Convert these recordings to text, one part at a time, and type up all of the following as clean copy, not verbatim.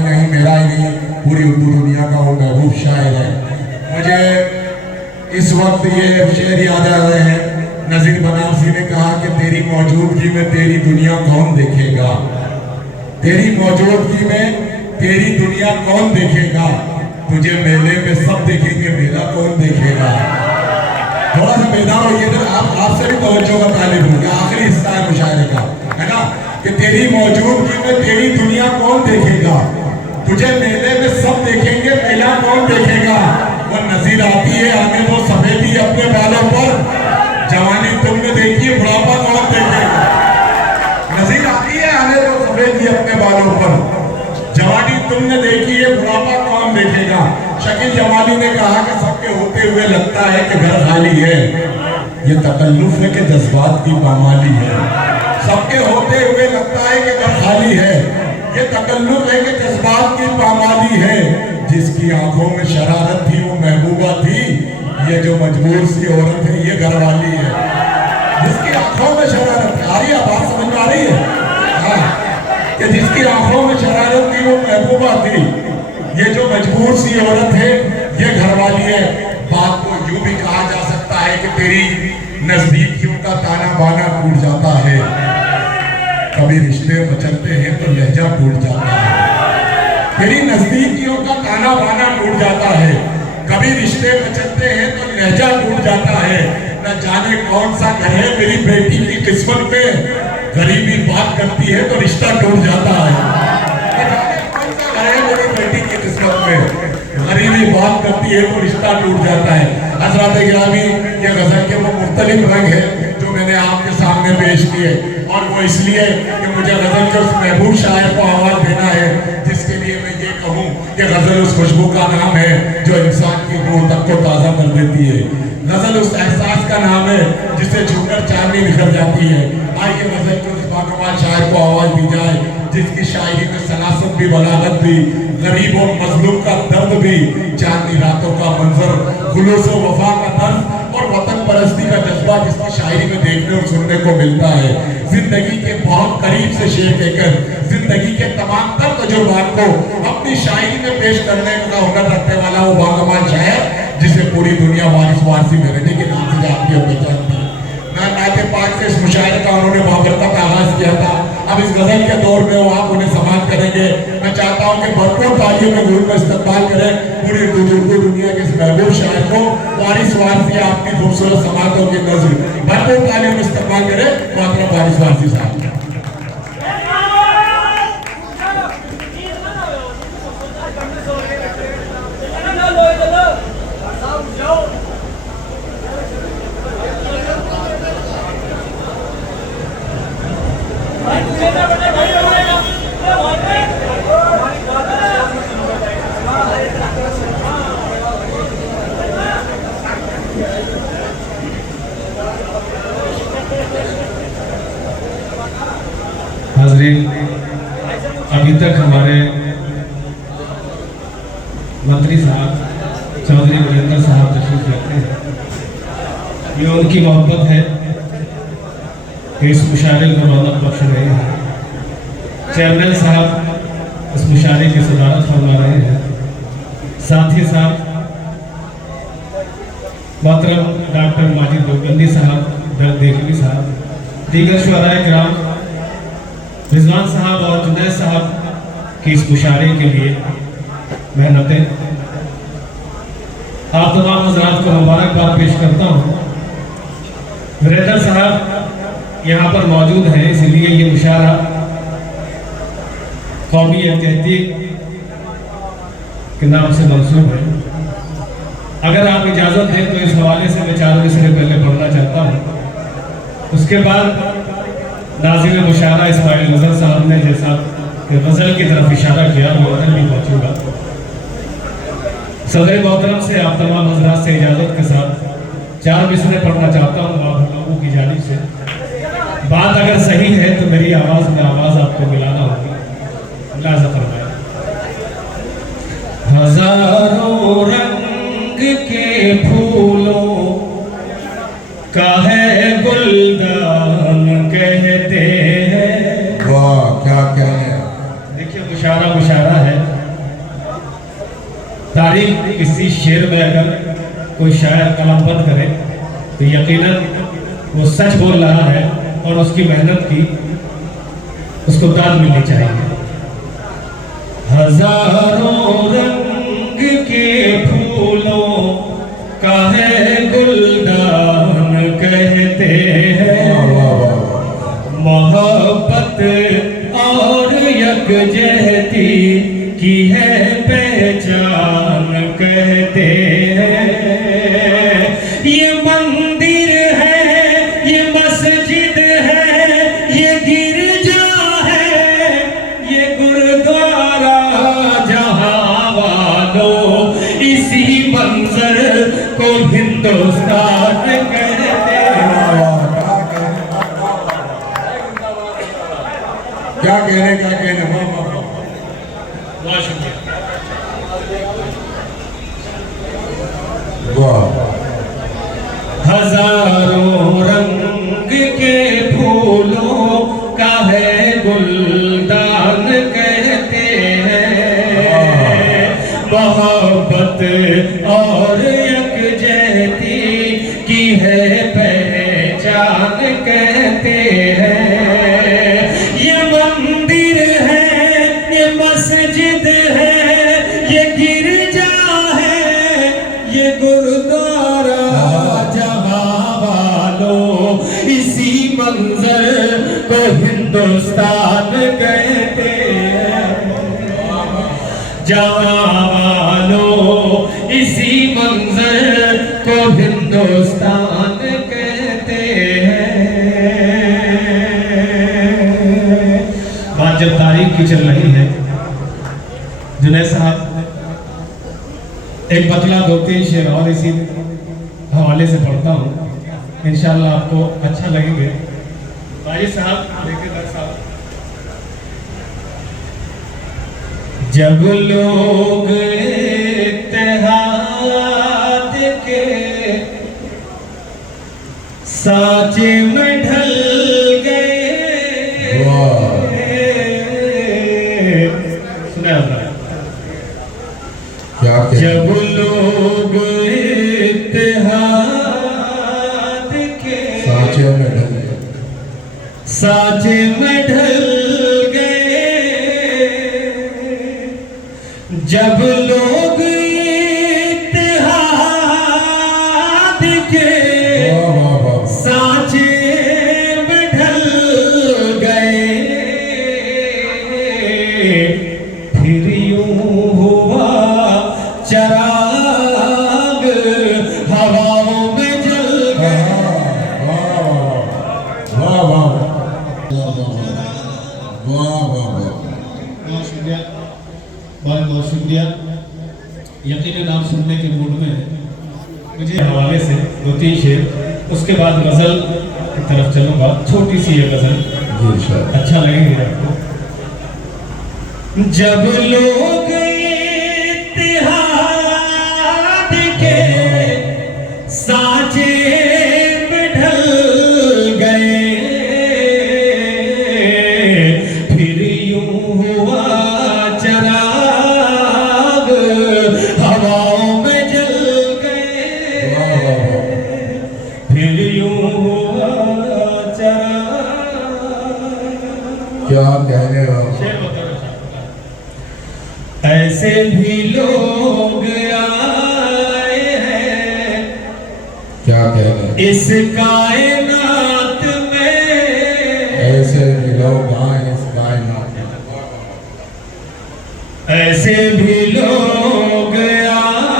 ही नहीं, मेरा ही नहीं, पूरी उर्दू दुनिया का वो महबूब शायर है। मुझे इस वक्त ये शेर याद आ रहे हैं, नजीर बनारसी ने कहा कि तेरी मौजूदगी में तेरी दुनिया कौन देखेगा, तेरी मौजूदगी में तेरी दुनिया कौन देखेगा, तुझे मेले में सब देखेंगे, मेला कौन देखेगा। थोड़ा सा बेदार होइए इधर, आपसे भी तवज्जो का तालिब हूँ। आखिरी हिस्सा है मुशायरे का, है ना, कि तेरी मौजूदगी में तेरी दुनिया कौन देखेगा, तुझे मेले में सब देखेंगे, मेला कौन देखेगा। वो नजीर आती है आने वो सफेदी अपने बालों पर, जवानी तुमने देखी है बुढ़ापा कौन देखेगा। नजीर आती है आने वो सफेदी अपने बालों पर, जवानी तुमने देखी है बुढ़ापा कौन देखेगा। शकील जमाली ने कहा कि सबके होते हुए लगता है कि घर खाली है, ये तकल्लुफ है कि जज्बात की पामाली है। सबके होते हुए लगता है कि घर खाली है, ये तकल्लुफ है कि जज्बात की पामाली है। जिसकी आंखों में शरारत थी वो महबूबा थी, ये जो मजबूर सी औरत है ये घरवाली है। जिसकी आंखों में शरारत है, आ रही है बात समझ में आ रही है, हाँ, कि जिसकी आंखों में शरारत थी वो महबूबा थी, ये जो मजबूर सी औरत है ये घरवाली है। बात को यूं भी कहा जा सकता है कि तेरी नजदीकियों का ताना बाना टूट जाता है, कभी रिश्ते मचलते हैं तो लहजा टूट जाता है। तेरी नजदीकियों का ताना बाना टूट जाता है, कभी रिश्ते मचलते हैं तो लहजा टूट जाता है। न जाने कौन सा घर है मेरी बेटी की किस्मत में, गरीबी बात करती है तो रिश्ता टूट जाता है। न जाने कौन सा घर है मेरी बेटी की किस्मत में, गरीबी बात करती है तो रिश्ता टूट जाता है। हज़रात गिरामी, ये गजल के वो मुख्तलिफ रंग है जो मैंने आपके सामने पेश किए, और वो इसलिए कि मुझे गजल के उस महबूब शायर को आवाज़ देना है जिसके लिए मैं ये कहूँ कि गजल उस खुशबू का नाम है जो इंसान की रूह तक को ताज़ा कर देती है। गजल उस एहसास का नाम है जिसे छूकर चांदनी निखर जाती है। आइए गजल के उस बाकमाल शायर को आवाज़ दी जाए जिसकी शायरी में सलासत भी, बलागत भी, गरीब और मजलूम का दर्द भी, चांदनी रातों का मंजर, खुलूस व वफा का दर्द और वतन परस्ती का जज्बा जिसकी शायरी में देखने और सुनने को मिलता है। जिंदगी के बहुत करीब से शेर कहकर जिंदगी के तमाम तर तजुर्बात को अपनी शायरी में पेश करने का हुनर रखने वाला वो बाकमाल शायर जिसे पूरी दुनिया वारिस वारसी मेहरनी के नाम से जानती और पहचानती है। नाते पाक से इस मुशायरे का उन्होंने बाबरकत आगाज किया था। अब इस गजल के दौर में वो आप उन्हें समाप्त करेंगे। मैं चाहता हूँ कि भरपूर तालियों में गुरु का इस्तेमाल करें पूरी उर्दू दुनिया के इस महबूब शायर को, वारिस वारसी आपकी खूबसूरत समातों की नजर, भरपूर तालियों में इस्तेमाल करें मोहतरम वारिस वारसी साहब। हाज़रीन, अभी तक हमारे मंत्री साहब चौधरी वीरेंद्र साहब तशरीफ रखते हैं। ये उनकी मोहब्बत है कि इस मुशायरे को रौनक बख्श रहे हैं। चेयरमैन साहब इस मुशायरे की सदारत फरमा रहे हैं। साथ ही साथ मोहतरम डॉक्टर माजिद देवबंदी साहब, देखवी साहब, दीगर शुअराए किराम, रिजवान साहब और जुनैद साहब की इस मुशायरे के लिए मेहनतें, आप तमाम हज़रात को मुबारकबाद पेश करता हूँ। वीरेंद्र साहब यहाँ पर मौजूद हैं, इसलिए ये मुशायरा कौमी तहकीक के नाम से मंसूब है। अगर आप इजाज़त दें तो इस हवाले से मैं 4 मिसरे पहले पढ़ना चाहता हूँ। उसके बाद नाज़िम मुशायरा इस्माइल नज़र साहब ने जैसा कि गज़ल की तरफ इशारा किया वो गज़ल भी पहुँचूंगा। सदर मोहतरम से आप तमाम हज़रात से इजाज़त के साथ 4 मिसरे पढ़ना चाहता हूँ आप लोगों की जानिब से। बात अगर सही है तो मेरी आवाज़ में आवाज़ आपको मिलाना होगी। लाज़ा फरमाए। हज़ारों रंग के फूलों का है गुलदान कहते हैं। वाह, क्या कहें। देखिए मुशायरा है। तारीफ किसी शेर में अगर कोई शायर कलमबंद करे तो यकीनन वो सच बोल रहा है और उसकी मेहनत की उसको दाद मिलनी चाहिए। हजारों रंग के फूलों का है गुलदान कहते हैं, मोहब्बत और यकजहती की है पहचान कहते हैं। ये मंदिर है, ये मस्जिद है, ये गिरजा है, ये गुरुद्वारा, जहां वालों इसी मंजर को हिंदुस्तान कहते हैं। क्या कहने का कहना। बहुत शुक्रिया। हजारों रंग के फूलों का है गुलदान कहते हैं, मोहब्बत और यकजहती की है पहचान कहते हैं। ये मंदिर है, ये मस्जिद है, ये गिरजा है, ये गुरुद्वारा, जहां वालों इसी मंजर को हिंदुस्तान कहते हैं, जहां वालों इसी मंजर को हिंदुस्तान कहते हैं। बात जब तारीख की चल रही है, जुनैद साहब एक बतला 2-3 शेर और इसी हवाले से पढ़ता हूँ, इंशाल्लाह आपको अच्छा लगेंगे। भाई साहब देखिए साहब, जब लोग इत्तेहाद के साँचे में ढल गए, सुना क्या जब लोग इत्तेहाद के साँचे में ढल गए, जब लोग इत्तेहाद के साँचे में ढल गए, फिर यूं हुआ चराग हवाओं में जल गए। बहुत शुक्रिया, बहुत शुक्रिया। यकीनन आप सुनने के मूड में हैं। मुझे हवाले से 2-3 शेर, उसके बाद गजल की तरफ चलूंगा। छोटी सी ये गजल, अच्छा लगेंगे आपको। जब लोग इत्तेहाद के साँचे में ढल गए, फिर यूं हुआ चराग हवाओं में जल गए, फिर यूं हुआ चराग। क्या कहने का। ऐसे भी लोग आए हैं, क्या कहने इस कायनात में, ऐसे भी लोग आए इस कायनात में, ऐसे भी लोग आए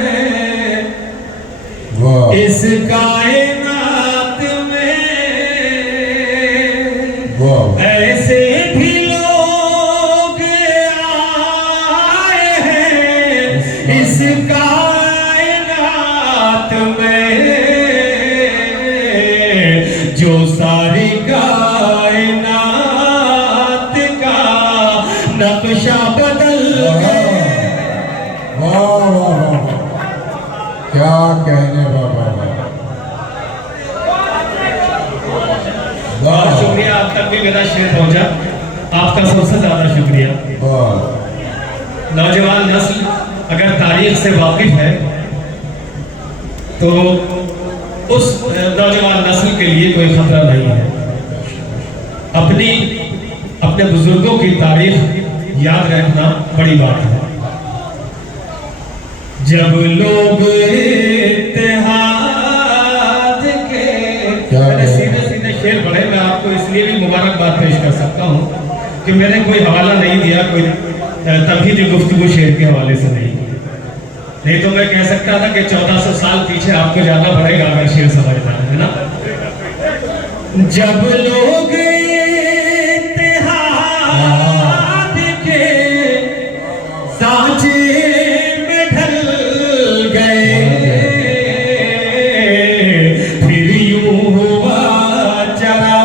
हैं इस कायनात में, ऐसे भी लोग आए हैं इस कायनात में, जो सारी कायनात का नक्शा बदल गए। क्या कहने बाबा। बहुत शुक्रिया, आप तक भी मेरा शेर पहुंचा, आपका सबसे ज्यादा शुक्रिया। नौजवान नस्ल अगर तारीख से वाकिफ है तो उस नौजवान नस्ल के लिए कोई खतरा नहीं है। अपने बुजुर्गों की तारीख याद रखना बड़ी बात है। जब लोग इत्तेहाद के, मैंने सीधे सीधे शेर पढ़े, मैं आपको इसलिए भी मुबारकबाद पेश कर सकता हूँ कि मैंने कोई हवाला नहीं दिया, कोई तभी गुफ्तगू शेर के हवाले से नहीं की। नहीं तो मैं कह सकता था कि 1400 साल पीछे आपको जाना पड़ेगा अगर शेर समझना है ना। जब लोग इत्तेहाद के सांचे में ढल गए, फिर यूं हुआ चरा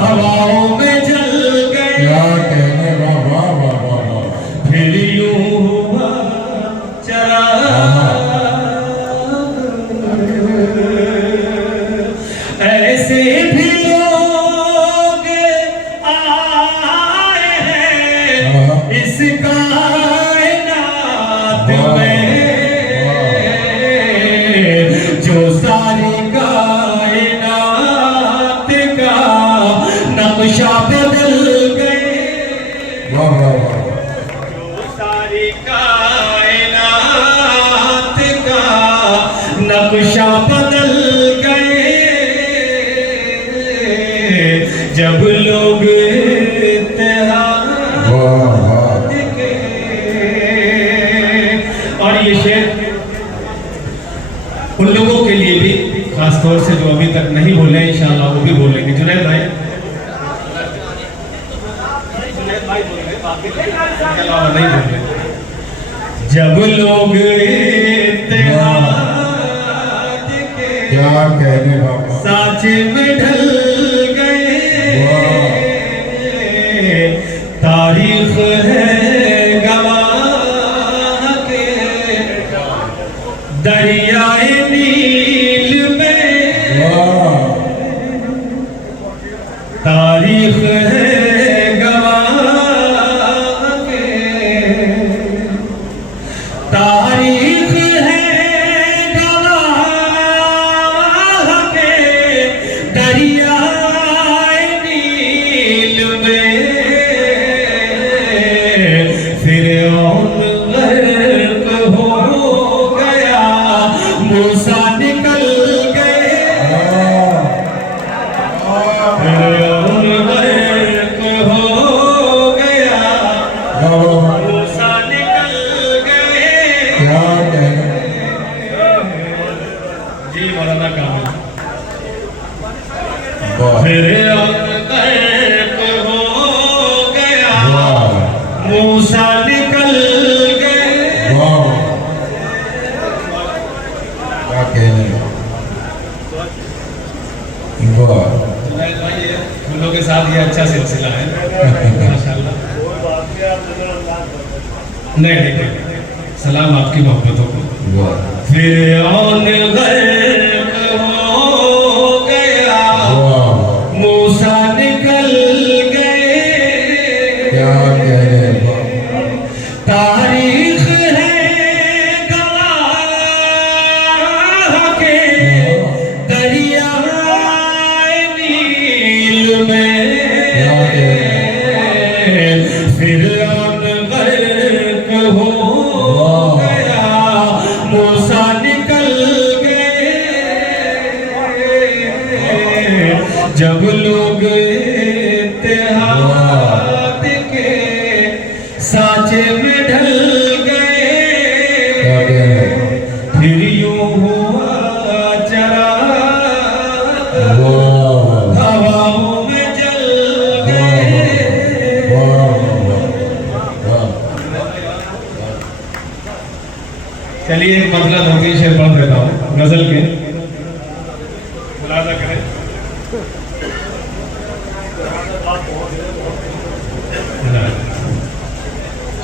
हवाओं में जल गए, फिर यूं हुआ चरा ऐसे भी लोग आए हैं इस कायनात में, जो सारी कायनात का नक्शा बदल गए, जो सारी कायनात का नक्शा बदल गए। जब लोग इत्तेहाद के, और ये शेर उन लोगों के लिए भी खास तौर से जो अभी तक नहीं बोले, इंशाअल्लाह वो भी बोलेंगे। जुनैद भाई नहीं बोले। जब लोग इत्तेहाद के क्या कहने बाबा सांचे में ढल गए, तारीख है गवाह के दरियाए नील में, तारीख है गवाह के, तारीख है गवाह के दरियाए नील में, फिरऔन गर्क हो गया, मूसा निकल गए, फिरऔन गर्क हो गया, मूसा निकल गए। क्या कहने जी मौलाना कामिल। वाह फिरऔन गर्क हो गया, मूसा निकल गए। वाह क्या कहने वाह हम लोग के साथ ये अच्छा सिलसिला है माशाल्लाह। नहीं नहीं, सलाम आपकी मोहब्बतों को। वाह फिरऔन गर्क हो गया, मूसा निकल गए, क्या कहने तारीख है गवाह के दरियाए नील में, फिरऔन गर्क हो गया, मूसा निकल गए। जब लोग इत्तेहाद के सांचे में ढल गए, फिर यूं हुआ चरा हवाओं में जल गए। चलिए एक मतलब 2-3 शेर पढ़ देता हूँ गजल के, मुलाजा करें।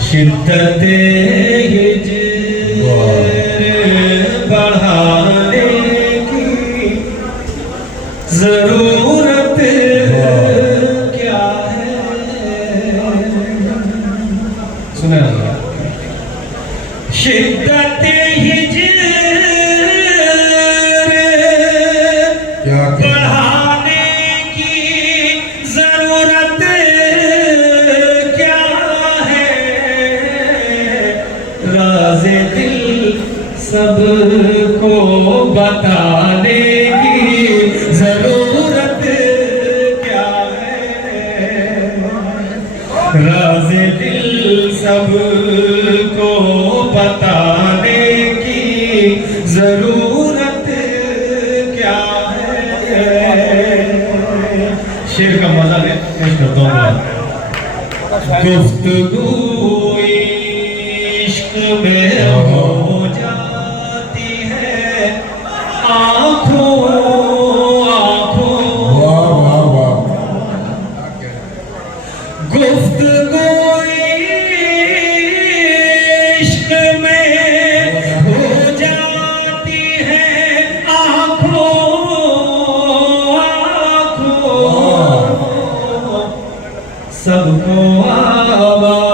शिद्दत हिज्र बढ़ाने की जरूरत क्या है, सुने शिद्दत हिज्र क्या बढ़ाने की जरूरत क्या है, राज़े दिल सबको बताने की जरूरत क्या है, राज़े दिल सबको बताने की जरूरत क्या है। शेर का मजा ले पेश करता हूँ। गुफ्तगू इश्क में हो जाती है आँखों आँखों, वाह वाह वाह, गुफ्तगू इश्क में हो जाती है आँखों आँखों, सबको आवाज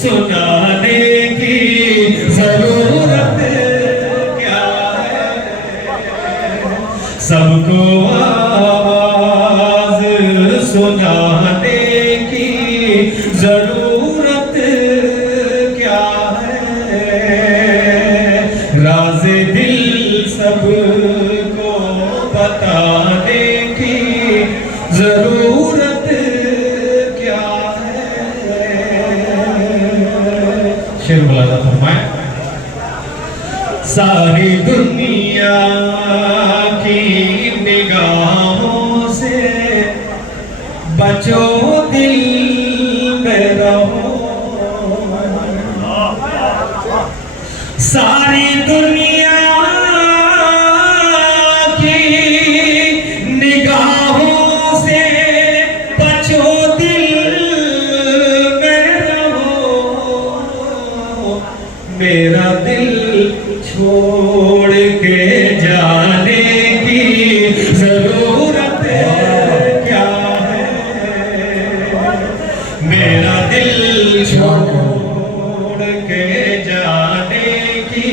सुनाने की जरूरत क्या है, सबको आवाज सुनाने की जरूरत क्या है, राज़े दिल सबको बताने की जरूरत क्या है। शेर बोला फरमाए, सारी दुनिया की निगाहों से बचो दिल में रहो, सारी दुनिया की निगाहों से बचो दिल में रहो, मेरा दिल छोड़ के जाने की जरूरत क्या है, मेरा दिल छोड़ के जाने की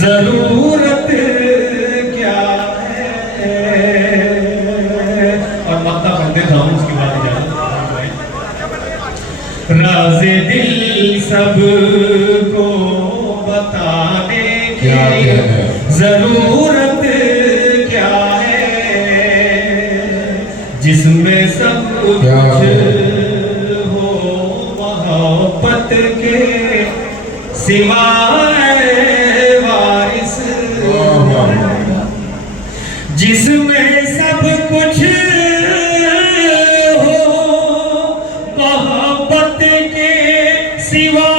जरूरत क्या है। और मक्ता पढ़ते था उसके बाद राज़े दिल सबको बताने की जरूरत क्या है, जिसमें सब कुछ हो मोहब्बत के सिवाय वारिस, जिसमें सब कुछ हो मोहब्बत के सिवा